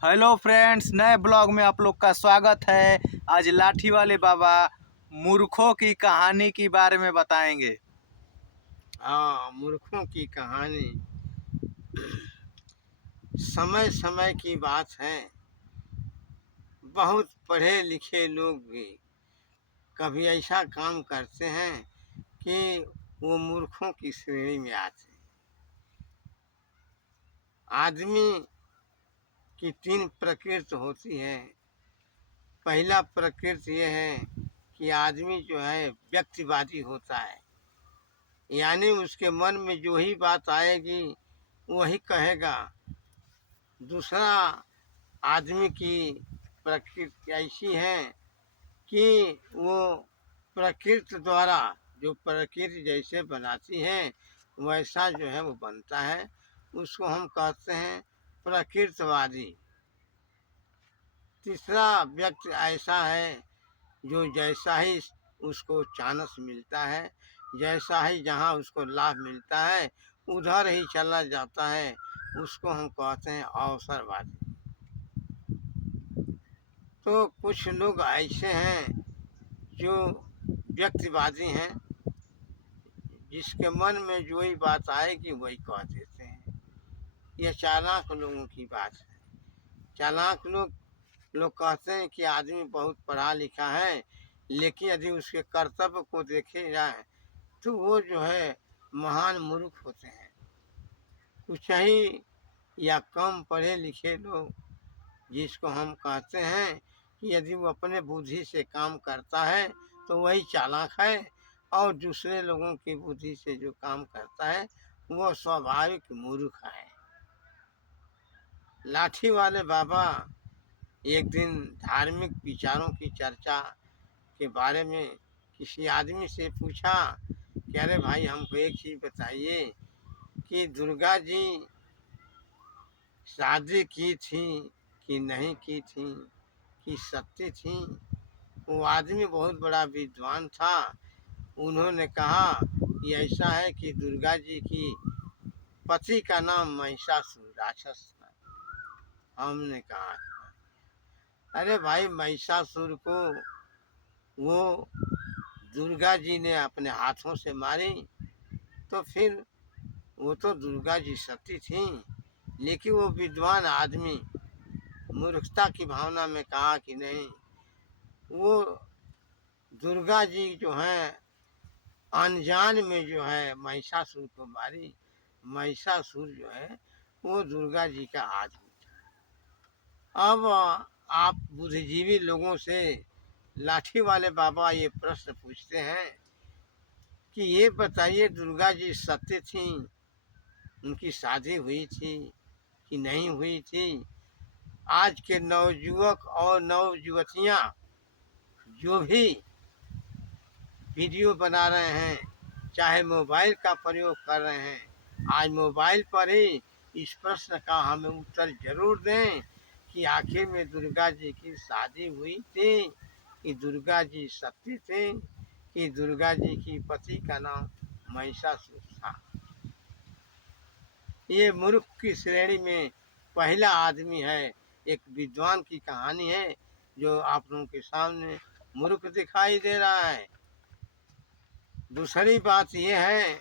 Hello friends, नए blog में आप लोग का स्वागत है। आज लाठी वाले बाबा मूर्खों की कहानी के बारे में बताएंगे। हाँ, मूर्खों की कहानी समय समय की बात है। बहुत पढ़े लिखे लोग भी कभी ऐसा काम करते हैं कि वो मूर्खों की श्रेणी में आते हैं। आदमी की तीन प्रकृति होती है। पहला प्रकृति ये है कि आदमी जो है व्यक्तिवादी होता है, यानी उसके मन में जो ही बात आएगी वही कहेगा। दूसरा, आदमी की प्रकृति ऐसी है कि वो प्रकृति द्वारा, जो प्रकृति जैसे बनाती है वैसा जो है वो बनता है। उसको हम कहते हैं प्रकृतिवादी। तीसरा व्यक्ति ऐसा है जो जैसा ही उसको चांस मिलता है, जैसा ही जहाँ उसको लाभ मिलता है उधर ही चला जाता है। उसको हम कहते हैं अवसरवादी। तो कुछ लोग ऐसे हैं जो व्यक्तिवादी हैं, जिसके मन में जो ही बात आएगी वही कह देते हैं। यह चालाक लोगों की बात है। चालाक लोग कहते हैं कि आदमी बहुत पढ़ा लिखा है, लेकिन यदि उसके कर्तव्य को देखे जाए तो वो जो है महान मूर्ख होते हैं। कुछ ही या कम पढ़े लिखे लोग, जिसको हम कहते हैं कि यदि वो अपने बुद्धि से काम करता है तो वही चालाक है, और दूसरे लोगों की बुद्धि से जो काम करता है वो स्वाभाविक मूर्ख है। लाठी वाले बाबा एक दिन धार्मिक विचारों की चर्चा के बारे में किसी आदमी से पूछा कि अरे भाई, हमको एक चीज़ बताइए कि दुर्गा जी शादी की थी कि नहीं की थी, कि सत्य थी। वो आदमी बहुत बड़ा विद्वान था। उन्होंने कहा कि ऐसा है कि दुर्गा जी की पति का नाम महिषासुर राक्षस था। हमने कहा अरे भाई, महिषासुर को वो दुर्गा जी ने अपने हाथों से मारी, तो फिर वो तो दुर्गा जी सती थी। लेकिन वो विद्वान आदमी मूर्खता की भावना में कहा कि नहीं, वो दुर्गा जी जो हैं अनजान में जो है महिषासुर को मारी। महिषासुर जो है वो दुर्गा जी का आदमी था। अब आप बुद्धिजीवी लोगों से लाठी वाले बाबा ये प्रश्न पूछते हैं कि ये बताइए, दुर्गा जी सत्य थी, उनकी शादी हुई थी कि नहीं हुई थी? आज के नवयुवक और नवयुवतियाँ जो भी वीडियो बना रहे हैं, चाहे मोबाइल का प्रयोग कर रहे हैं, आज मोबाइल पर ही इस प्रश्न का हमें उत्तर जरूर दें कि आखिर में दुर्गा जी की शादी हुई थी कि दुर्गा जी सती थी, कि दुर्गा जी की पति का नाम महिषासुर था। ये मूर्ख की श्रेणी में पहला आदमी है। एक विद्वान की कहानी है जो आप लोगों के सामने मूर्ख दिखाई दे रहा है। दूसरी बात यह है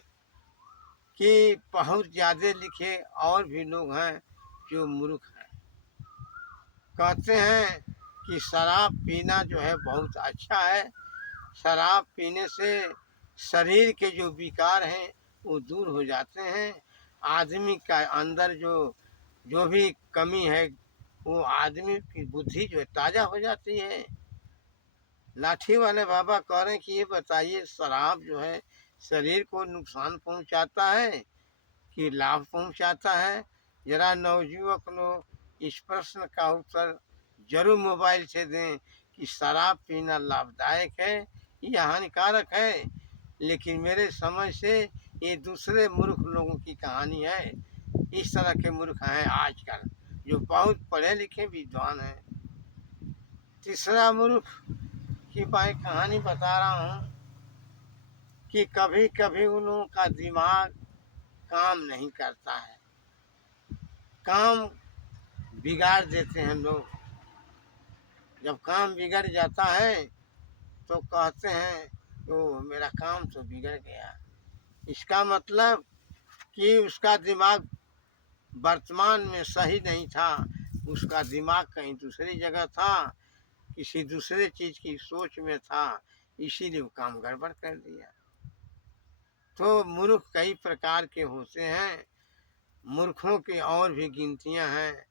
कि बहुत ज़्यादा लिखे और भी लोग हैं जो मूर्ख हैं। कहते हैं कि शराब पीना जो है बहुत अच्छा है। शराब पीने से शरीर के जो विकार हैं वो दूर हो जाते हैं। आदमी का अंदर जो जो भी कमी है वो आदमी की बुद्धि जो है ताज़ा हो जाती है। लाठी वाले बाबा कह रहे हैं कि ये बताइए, शराब जो है शरीर को नुकसान पहुंचाता है कि लाभ पहुंचाता है? जरा नवयुवक लोग इस प्रश्न का उत्तर जरूर मोबाइल से दें कि शराब पीना लाभदायक है या हानिकारक है। लेकिन मेरे समझ से ये दूसरे मूर्ख लोगों की कहानी है। इस तरह के मूर्ख हैं आजकल जो बहुत पढ़े लिखे विद्वान हैं। तीसरा मूर्ख की मैं कहानी बता रहा हूँ कि कभी कभी उन लोगों का दिमाग काम नहीं करता है। काम बिगाड़ देते हैं लोग। जब काम बिगड़ जाता है तो कहते हैं ओ मेरा काम तो बिगड़ गया। इसका मतलब कि उसका दिमाग वर्तमान में सही नहीं था, उसका दिमाग कहीं दूसरी जगह था, किसी दूसरे चीज की सोच में था, इसीलिए वो काम गड़बड़ कर दिया। तो मूर्ख कई प्रकार के होते हैं। मूर्खों की और भी गिनतियां हैं।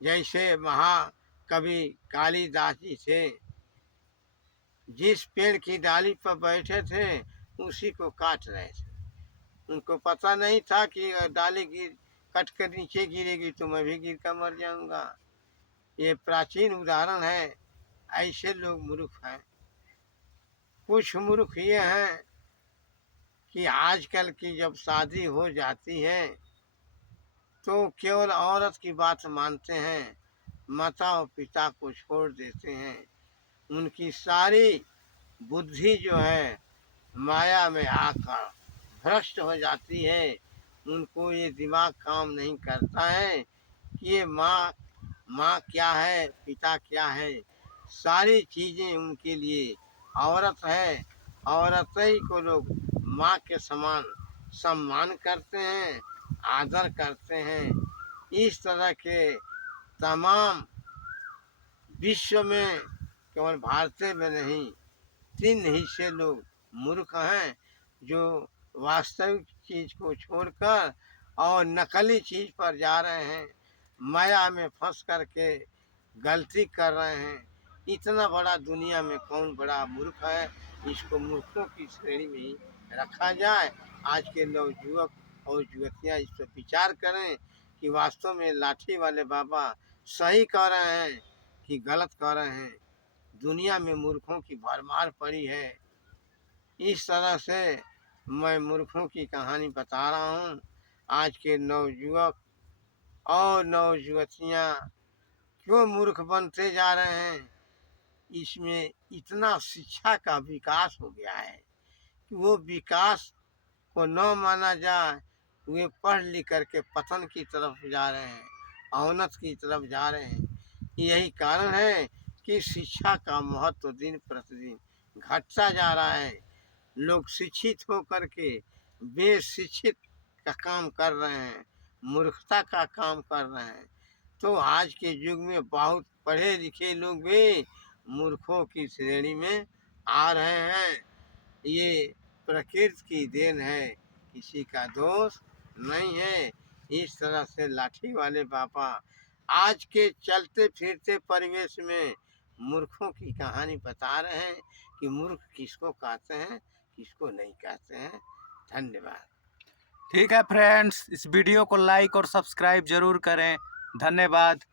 जैसे महाकवि कालिदास जी थे, जिस पेड़ की डाली पर बैठे थे उसी को काट रहे थे। उनको पता नहीं था कि डाली गिर कट कर नीचे गिरेगी तो मैं भी गिर कर मर जाऊंगा। ये प्राचीन उदाहरण है। ऐसे लोग मूर्ख हैं। कुछ मूर्ख ये हैं कि आजकल की जब शादी हो जाती है तो केवल औरत की बात मानते हैं, माता और पिता को छोड़ देते हैं। उनकी सारी बुद्धि जो है माया में आकर भ्रष्ट हो जाती है। उनको ये दिमाग काम नहीं करता है कि ये माँ क्या है, पिता क्या है। सारी चीज़ें उनके लिए औरत है। औरत ही को लोग माँ के समान सम्मान करते हैं, आदर करते हैं। इस तरह के तमाम विश्व में, केवल भारत में नहीं, 3 हिस्से लोग मूर्ख हैं जो वास्तविक चीज को छोड़कर और नकली चीज पर जा रहे हैं, माया में फंस करके गलती कर रहे हैं। इतना बड़ा दुनिया में कौन बड़ा मूर्ख है, इसको मूर्खों की श्रेणी में ही रखा जाए। आज के नवयुवक और युवतियाँ इस पर विचार करें कि वास्तव में लाठी वाले बाबा सही कह रहे हैं कि गलत कह रहे हैं। दुनिया में मूर्खों की भरमार पड़ी है। इस तरह से मैं मूर्खों की कहानी बता रहा हूँ। आज के नवयुवक और नवयुवतियाँ क्यों मूर्ख बनते जा रहे हैं, इसमें इतना शिक्षा का विकास हो गया है कि वो विकास को न माना जाए। वे पढ़ लिख करके पतन की तरफ जा रहे हैं, अवनत की तरफ जा रहे हैं। यही कारण है कि शिक्षा का महत्व दिन प्रतिदिन घटता जा रहा है। लोग शिक्षित होकर के बेशिक्षित का काम कर रहे हैं, मूर्खता का काम कर रहे हैं। तो आज के युग में बहुत पढ़े लिखे लोग भी मूर्खों की श्रेणी में आ रहे हैं। ये प्रकृति की देन है, किसी का दोष नहीं है। इस तरह से लाठी वाले बाबा आज के चलते फिरते परिवेश में मूर्खों की कहानी बता रहे हैं कि मूर्ख किसको कहते हैं, किसको नहीं कहते हैं। धन्यवाद। ठीक है फ्रेंड्स, इस वीडियो को लाइक और सब्सक्राइब जरूर करें। धन्यवाद।